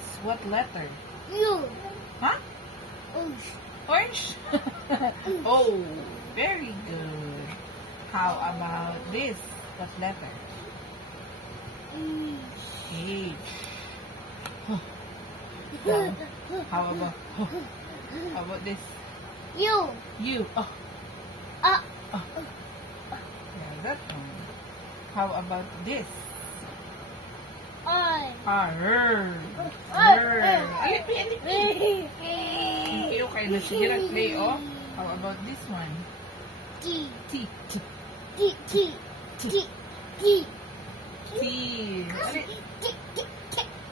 this? What letter? U. Huh? Orange. Orange? Oh, very good. How about this? What letter? H. How about this? U. U. Oh, Uh. yeah, that one. How about this? I. R. Hindi okay na sige na play, oh. How about this one? T. T. T. T. T. T. T. T.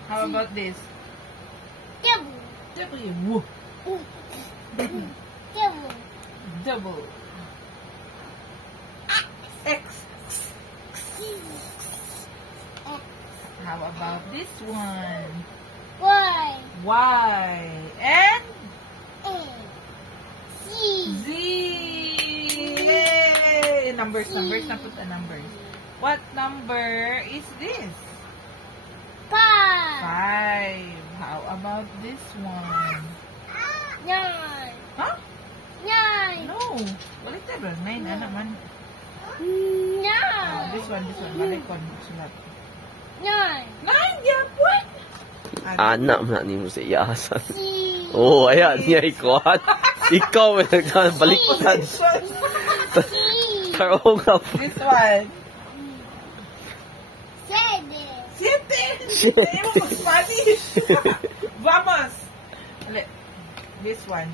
How about this? W. W. W. Double. X. How about this one? Y. Y. And A. C. Z. Yay! Numbers. Na put the numbers. What number is this? 5. 5. How about this one? 9. Huh? 9. No. Ulit na ba? 9 na naman. 9. This one. Balik ko. Sulat. 9. 9, yeah, what? Anak mo na ni mo sa iyasan. C. Oh, ayan niya ikuhan. Ikaw may baliktad. Karo nga po. This one. 7. 7. Tayo mo mag-Spanish. Vamos. Ulit. This one.